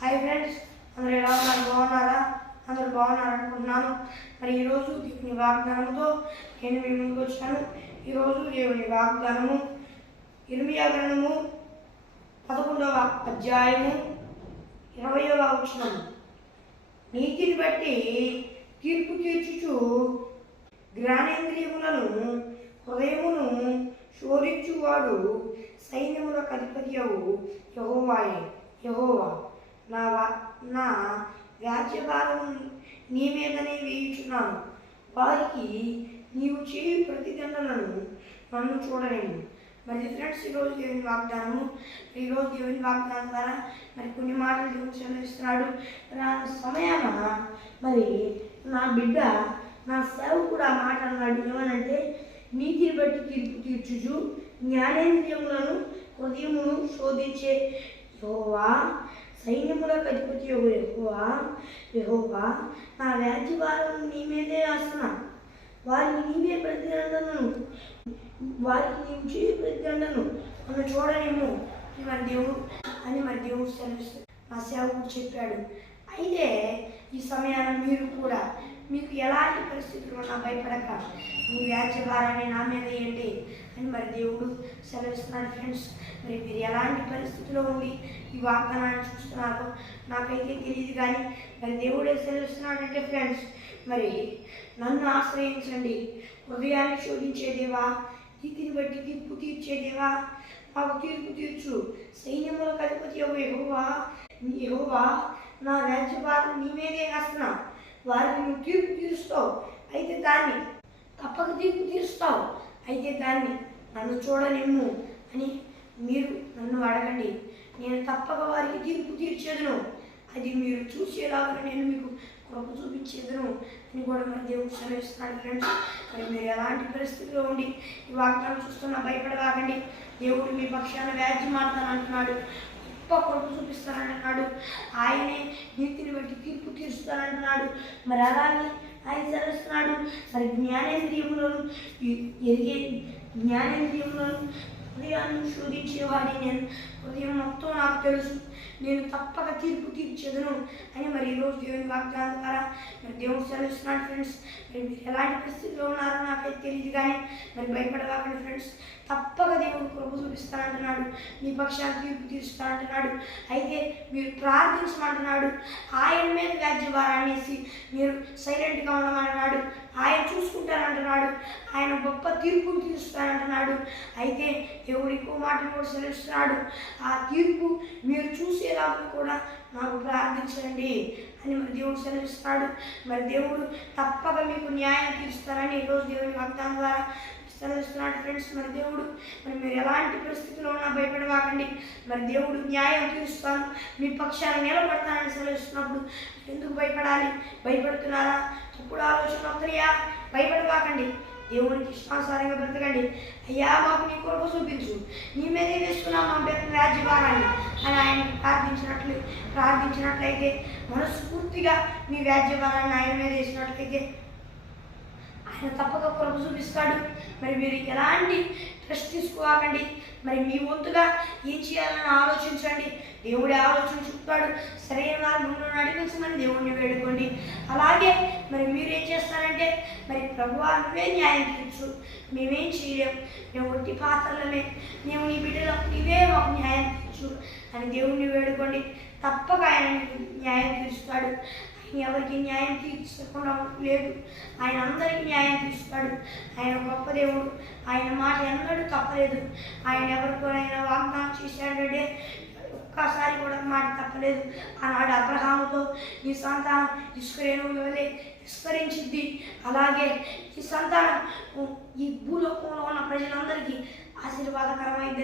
Hi friends అందరు ఎలా ఉన్నారు? బాగున్నారా? అందరు బాగున్నారు అనుకుంటున్నాను మరి ఈరోజు దేవుని వాగ్దానంతో నేను మీ ముందుకు వచ్చాను. ఈరోజు దేవుని వాగ్దానము ఇర్మియా గ్రంథము పదకొండవ అధ్యాయము ఇరవయవ వచనం. నీతిని బట్టి తీర్పు తీర్చుచు జ్ఞానేంద్రియములను హృదయమును శోధించువాడు సైన్యములకు అధిపతియవు యహోవాయే యహోవా. నా వా నా వ్యాజ్యభారం నీ మీదనే వేయుచున్నాను. వారికి నీవు చేయి ప్రతిదండలను నన్ను చూడలేను మరి ఫ్రెండ్స్ ఈరోజు దేవుని వాగ్దానము ఈరోజు దేవుని వాగ్దానం ద్వారా మరి కొన్ని మాటలు దేవుడు సెలవిస్తున్నాడు నా సమయాన మరి నా బిడ్డ నా సేవకుడు ఆ మాట అన్నాడు. ఏమనంటే నీతిని బట్టి తీర్పు తీర్చుచు జ్ఞానేంద్రియములను హృదయమును శోధించే యోవా సైన్యములకు అధిపతి యహోవా యహోవా నా వ్యాజ్యభారం నీ మీదే వేస్తున్నా వారికి నీవే ప్రతిదండను. వారికి నీవు చేయ ప్రతిదండను. నన్ను చూడలేము అని దేవుడు అని మన దేవుడు సెలవిస్తూ మా సేవకుడు చెప్పాడు. అయితే ఈ సమయాన మీరు కూడా మీకు ఎలాంటి పరిస్థితులు ఉన్నా భయపడక? మీ వ్యాజ్య భారాన్ని నా మీద వేయండి. అని మరి దేవుడు సెలవిస్తున్నాడు ఫ్రెండ్స్. మరి మీరు ఎలాంటి పరిస్థితిలో ఉండి ఈ వాగ్దానాన్ని చూస్తున్నారో నాకైతే తెలియదు కానీ మరి దేవుడే సెలవిస్తున్నాడంటే ఫ్రెండ్స్ మరి నన్ను ఆశ్రయించండి. హృదయాన్ని శోధించేదేవా నీతిని బట్టి తీర్పు తీర్చేదేవా మాకు తీర్పు తీర్చు. సైన్యములకు అధిపతి యహోవా యహోవా నా రాజ్యభారం నీ మీదే వేస్తున్నా. వారిని తీర్పు తీరుస్తావు. అయితే దాన్ని తప్పక తీర్పు తీరుస్తావు. అయితే దాన్ని నన్ను చూడలేము అని మీరు నన్ను అడగండి. నేను తప్పక వారికి తీర్పు తీర్చేదను. అది మీరు చూసేలాగా నేను మీకు కృప చూపించేదను అని కూడా మరి దేవుడు సెలవిస్తున్నాడు ఫ్రెండ్స్. మరి మీరు ఎలాంటి పరిస్థితిలో ఉండి ఈ వాగ్దానం చూస్తున్నా భయపడవాకండి. దేవుడు మీ పక్షాన వ్యాధి ఆడతాను అంటున్నాడు గొప్ప కొడుకు చూపిస్తానంటున్నాడు ఆయనే నీతిని బట్టి తీర్పు తీరుస్తానంటున్నాడు మరి అలాగే ఆయన చదువుతున్నాడు మరి జ్ఞానేంద్రియములను ఎరిగే జ్ఞానేంద్రియములను హృదయాన్ని శోధించేవాడి నేను హృదయం మొత్తం నాకు తెలుసు. నేను తప్పక తీర్పు తీర్చేదను అని మరి ఈరోజు దేవుని వాగ్దానం ద్వారా మరి దేవుడు సెలవిస్తున్నాడు ఫ్రెండ్స్ మరి మీరు ఎలాంటి పరిస్థితిలో ఉన్నారో నాకైతే తెలియదు కానీ మరి భయపడవాకండి ఫ్రెండ్స్ తప్పక దేవుడు కృప చూపిస్తానంటున్నాడు. మీ పక్షాన్ని తీర్పు తీరుస్తానంటున్నాడు. అయితే మీరు ప్రార్థించమంటున్నాడు. ఆయన మీద వ్యాజ్యభారాన్ని వేసి మీరు సైలెంట్గా ఉండమంటున్నాడు ఆయన చూసుకుంటానంటున్నాడు. ఆయన గొప్ప తీర్పును తీరుస్తానంటున్నాడు. అయితే దేవుడు ఎక్కువ మాటలు కూడా సెలవిస్తున్నాడు. ఆ తీర్పు మీరు చూసేలాగా కూడా నాకు ప్రార్థించండి అని మరి దేవుడు సెలవిస్తున్నాడు మరి దేవుడు తప్పక మీకు న్యాయం తీరుస్తారని ఈరోజు దేవుని వాగ్దానం ద్వారా సెలవిస్తున్నాడు ఫ్రెండ్స్ మరి దేవుడు మరి మీరు ఎలాంటి పరిస్థితిలో ఉన్నా భయపడవాకండి. మరి దేవుడు న్యాయం తీరుస్తాను మీ పక్షాన్ని నిలబడతానని సెలవిస్తున్నప్పుడు ఎందుకు భయపడాలి? భయపడుతున్నారా? తప్పుడు ఆలోచన వస్తున్నాయా? భయపడవాకండి. దేవునికి ఇష్టానుసారంగా బ్రతకండి. అయ్యా మాకు నీ కొరకు చూపించు. నీ మీదే వేసుకున్నా మా పేరు రాజ్యభారాన్ని అని ఆయన ప్రార్థించినట్లు ప్రార్థించినట్లయితే మనస్ఫూర్తిగా మీ వ్యాజ్యభారాన్ని ఆయన మీద వేసినట్లయితే ఆయన తప్పక కృప చూపిస్తాడు. మరి మీరు ఎలాంటి ట్రస్ట్ తీసుకోకండి. మరి మీ వంతుగా ఏం చేయాలని ఆలోచించండి. దేవుడి ఆలోచన చూపుతాడు. సరైన మార్గంలో నడిపించమని దేవుడిని వేడుకోండి. అలాగే మరి మీరు ఏం చేస్తారంటే మరి ప్రభు నువ్వే న్యాయం తీర్చు. మేమేం చేయలేము మేము ఒట్టి పాత్రలమే. మేము నీ బిడ్డలో నీవే మాకు న్యాయం తీర్చు అని దేవుణ్ణి వేడుకోండి. తప్పక ఆయన న్యాయం తీరుస్తాడు. ఎవరికి న్యాయం తీర్చకుండా లేదు ఆయన అందరికీ న్యాయం తీస్తాడు ఆయన గొప్ప దేవుడు. ఆయన మాట ఎన్నడూ తప్పలేదు. ఆయన ఎవరికోనైనా వాగ్దానం చేశాడంటే ఒక్కసారి కూడా మాట తప్పలేదు. ఆనాడు అబ్రహాముతో ఈ సంతానం ఇసుకరేణు వలె విస్తరించింది అలాగే ఈ సంతానం ఈ భూలోకంలో ఉన్న ప్రజలు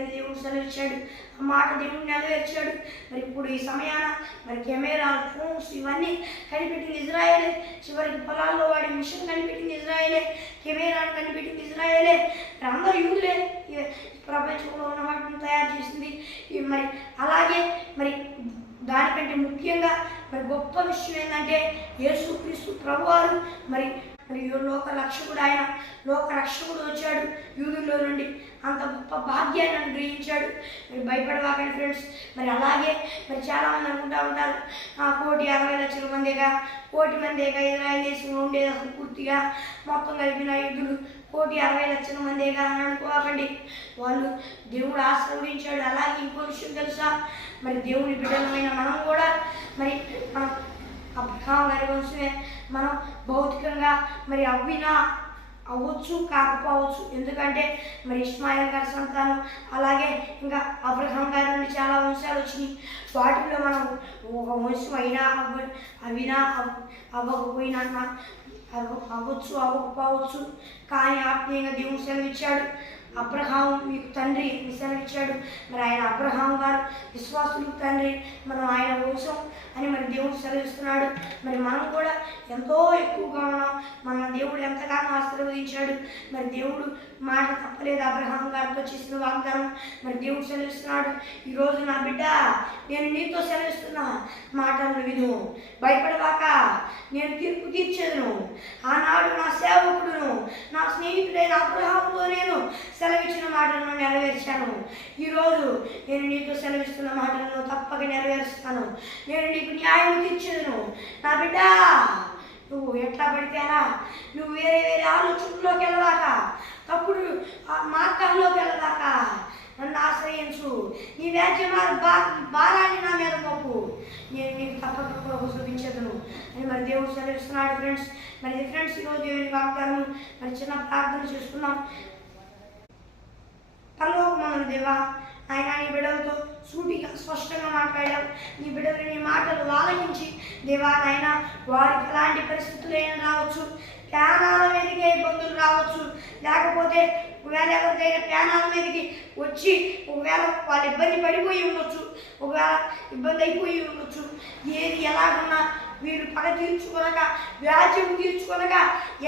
దేవుడు సెలవిచ్చాడు. ఆ మాట దేవుడు నెరవేర్చాడు. మరి ఇప్పుడు ఈ సమయాన మరి కెమెరాలు ఫోన్స్ ఇవన్నీ కనిపెట్టింది ఇజ్రాయేలే. చివరికి పొలాల్లో వాడి మిషన్ కనిపెట్టింది ఇజ్రాయేలే. కెమెరాను కనిపెట్టింది ఇజ్రాయేలే. మరి అందరూ యూదులే. ప్రపంచంలో ఉన్న వాటిని తయారు చేసింది. మరి అలాగే మరి దానికంటే ముఖ్యంగా మరి గొప్ప విషయం ఏంటంటే యేసుక్రీస్తు ప్రభువారు మరి మరి లోక రక్షకుడు ఆయన లోక రక్షకుడు వచ్చాడు యూదుల్లో నుండి. అంత గొప్ప భాగ్యాన్ని అనుగ్రహించాడు మీరు భయపడవాకండి ఫ్రెండ్స్. మరి అలాగే మరి చాలామంది అనుకుంటా ఉంటారు ఆ కోటి అరవై లక్షల మందిగా కోటి మందిగా ఇజ్రాయల్ దేశంలో ఉండేది అసలు పూర్తిగా మొత్తం కలిపిన యూదులు కోటి అరవై లక్షల మందిగా అని అనుకోకండి వాళ్ళు దేవుడు ఆశీర్వదించాడు. అలాగే ఇంకో విషయం తెలుసా? మరి దేవుని బిడ్డలమైన మనం కూడా మరి మనం అబ్రహాం గారి వంశమే మనం భౌతికంగా మరి అవ్వినా అవ్వచ్చు కాకపోవచ్చు. ఎందుకంటే మరి ఇస్మాయిల్ గారి సంతానం అలాగే ఇంకా అబ్రహం గారి నుండి చాలా వంశాలు వచ్చినాయి. వాటిలో మనం ఒక వంశం అయినా అవ్వ అవినా అవ్వకపోయినా అవ్వచ్చు అవ్వకపోవచ్చు. కానీ ఆత్మీయంగా దేవుడు సెలవిచ్చాడు. అబ్రహాం మీకు తండ్రి ఇచ్చాడు మరి ఆయన అబ్రహాం గారు విశ్వాసులకు తండ్రి. మనం ఆయన వంశం అని మరి దేవుడు సెలవిస్తున్నాడు. మరి మనం కూడా ఎంతో ఎక్కువగా ఉన్నాం. మన దేవుడు ఎంతగానో ఆశీర్వదించాడు. మరి దేవుడు మాట తప్పలేదు అబ్రహాం గారితో చేసిన వాగ్దానం. మరి దేవుడు సెలవిస్తున్నాడు. ఈరోజు నా బిడ్డ నేను నీతో సెలవిస్తున్నా మాటలను విను. భయపడవాక నేను తీర్పు తీర్చేదను. ఆనాడు నా సేవకుడును నా స్నేహితుడైన అబ్రహాంతో నేను సెలవిచ్చిన మాటలను నెరవేర్చాను. ఈరోజు నేను నీకు సెలవిస్తున్న మాటలను తప్పక నెరవేరుస్తాను. నేను నీకు న్యాయం తీర్చేదను. నా బిడ్డ నువ్వు ఎట్లా పడితే అలా. నువ్వు వేరే వేరే ఆలోచనలోకి వెళ్ళదాక తప్పుడు మార్గాల్లోకి వెళ్ళదాక నన్ను ఆశ్రయించు. నీ వ్యాజ్యమార్ బా భారాన్ని నా మీద మోపు. నేను నీకు తప్పక ప్రభు చూపించదును. అని మరి దేవుడు సెలవిస్తున్నాడు ఫ్రెండ్స్. మరి ఫ్రెండ్స్ ఈరోజు దేవుని వాగ్దానం మరి చిన్న ప్రార్థన చేసుకున్నాం పరలోకమైన దేవా. ఆయన నీ బిడ్డలతో సూటిగా స్పష్టంగా మాట్లాడాం నీ బిడ్డలు నీ మాటలు ఆలకించి దేవా నాయన వారికి ఎలాంటి పరిస్థితులైనా రావచ్చు. ప్యానాల మీదకి ఇబ్బందులు రావచ్చు. లేకపోతే ఒకవేళ ఎవరికైనా ప్యానాల మీదకి వచ్చి ఒకవేళ వాళ్ళు ఇబ్బంది పడిపోయి ఉండొచ్చు. ఒకవేళ ఇబ్బంది అయిపోయి ఉండొచ్చు. ఏది ఎలాగున్నా వీరు పగ తీర్చుకొనక వ్యాజ్యం తీర్చుకొనక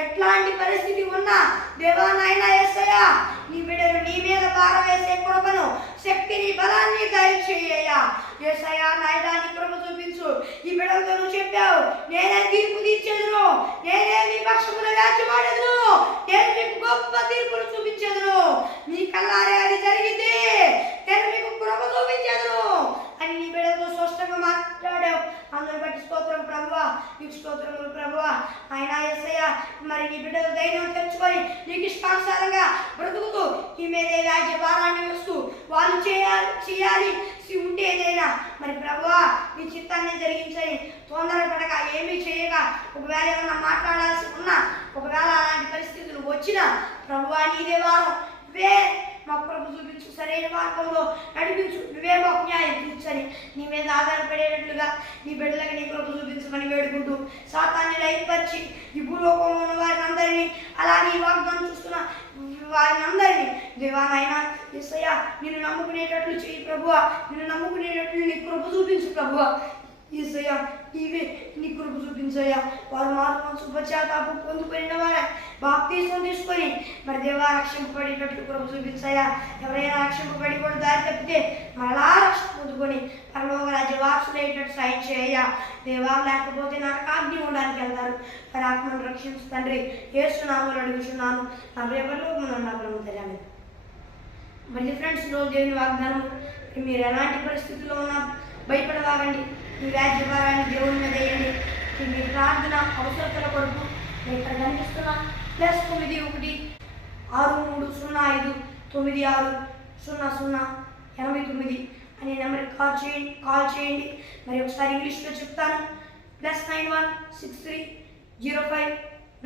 ఎట్లాంటి పరిస్థితి ఉన్నా దేవా నాయన ఏసయ్యా నీ బిడ్డలు నీ మీద భారం వేసే కృపను శక్తిని బలాన్ని దయచేయ్యా ఏసయ్యా నాయనా నీ కృప చూపించు. ఈ బిడ్డలతో నువ్వు చెప్పావు నేనే తీర్పు తీర్చేదును నేనే నీ పక్షమున వ్యాజ్యమాడేదును నేను మీకు గొప్ప తీర్పును చూపించేదును. మీ కల్లారే అది జరిగింది నేను మీకు కృప చూపించేదును. అని నీ బిడ్డలతో స్పష్టంగా మాట్లాడావు. అందరి బట్టి స్తోత్రం ప్రభువా నీకు స్తోత్రములు ప్రభువా. ఆయన ఎస్ఐయ మరి నీ బిడ్డలు ధైర్యం తెచ్చుకొని నీకు ఇష్టానుసారంగా బ్రతుకుతూ ఈ మీద వ్యాజ్య భారాన్ని వేస్తూ వాళ్ళు చేయాలి చేయాలి సి- ఉంటే ఏదైనా. మరి ప్రభువా నీ చిత్తాన్ని జరిగించని తొందరపడక ఏమీ చేయక ఒకవేళ ఏమన్నా మాట్లాడాల్సి ఉన్నా ఒకవేళ అలాంటి పరిస్థితులు వచ్చినా ప్రభువా నీదే వారం వే మాకు ప్రభు చూపించు సరైన మార్గంలో నడిపించు. నువ్వే మాకు న్యాయం తీర్చని. నీ మీద ఆధారపడేటట్లుగా నీ బిడ్డలకు నీ ప్రభు చూపించమని వేడుకుంటూ సాతాన్ని లైపరిచి ఈ భూలోకంలో ఉన్న వారిని అందరినీ అలా నీ వాగ్దానం చూస్తున్న వారిని అందరినీ దేవానైనా ఎస్సయ్యా నిన్ను నమ్ముకునేటట్లు చేయి ప్రభువా. నిన్ను నమ్ముకునేటట్లు నీ ప్రభు చూపించు ప్రభువ. ఈసయ్యా నీవే నీ కృప చూపించయ్యా వారు మారు మనసు పశ్చాత్తాపం పొందుకున్న వారే బాప్తీసం తీసుకొని మరి దేవా రక్షింపబడేటట్లు కృప చూపించయ్యా ఎవరైనా రక్షింపబడి కూడా దారి తప్పితే మరలా రక్షణ పొందుకొని పరలోక రాజ్య వారసులయ్యేటట్టు సాయం చేయ దేవా లేకపోతే నరకాగ్ని ఉండడానికి వెళ్తారు మరి ఆత్మను రక్షించు తండ్రి ఏసునామని అడుగుతున్నాను నా ప్రేమలో మనం నా ప్రేమ తెలియాలి మళ్ళీ ఫ్రెండ్స్ రోజు దేవుని వాగ్దానం మీరు ఎలాంటి పరిస్థితుల్లో ఉన్నా భయపడవాగండి మీ వ్యాధి భారాన్ని దేవుని మీద వేయండి. మీ ప్రార్థన అవసరతల కొరకు నేను ఇక్కడ కనిపిస్తున్నా. ప్లస్ తొమ్మిది ఒకటి ఆరు మూడు సున్నా ఐదు తొమ్మిది ఆరు సున్నా సున్నా ఎనభై తొమ్మిది అనే నెంబర్కి కాల్ చేయండి కాల్ చేయండి. మరి ఒకసారి ఇంగ్లీష్లో చెప్తాను. Plus nine one six three zero five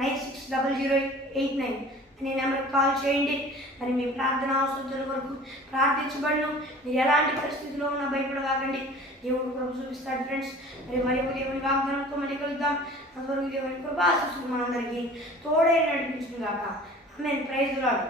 nine six double zero eight nine. అనే నెంబర్కి కాల్ చేయండి. మరి మీ ప్రార్థన అవసరాల కొరకు ప్రార్థించబడను. మీరు ఎలాంటి పరిస్థితిలో ఉన్నా భయపడవాకండి. దేవుడు కృప చూపిస్తాడు ఫ్రెండ్స్. మరి మరి దేవుని వాగ్దానంతో మళ్ళీ కలుద్దాం. అంతవరకు దేవుని కృప ఆశిస్తుంది మనందరికీ తోడే నడిపించుగాక ఆమె ప్రైజ్ రాడు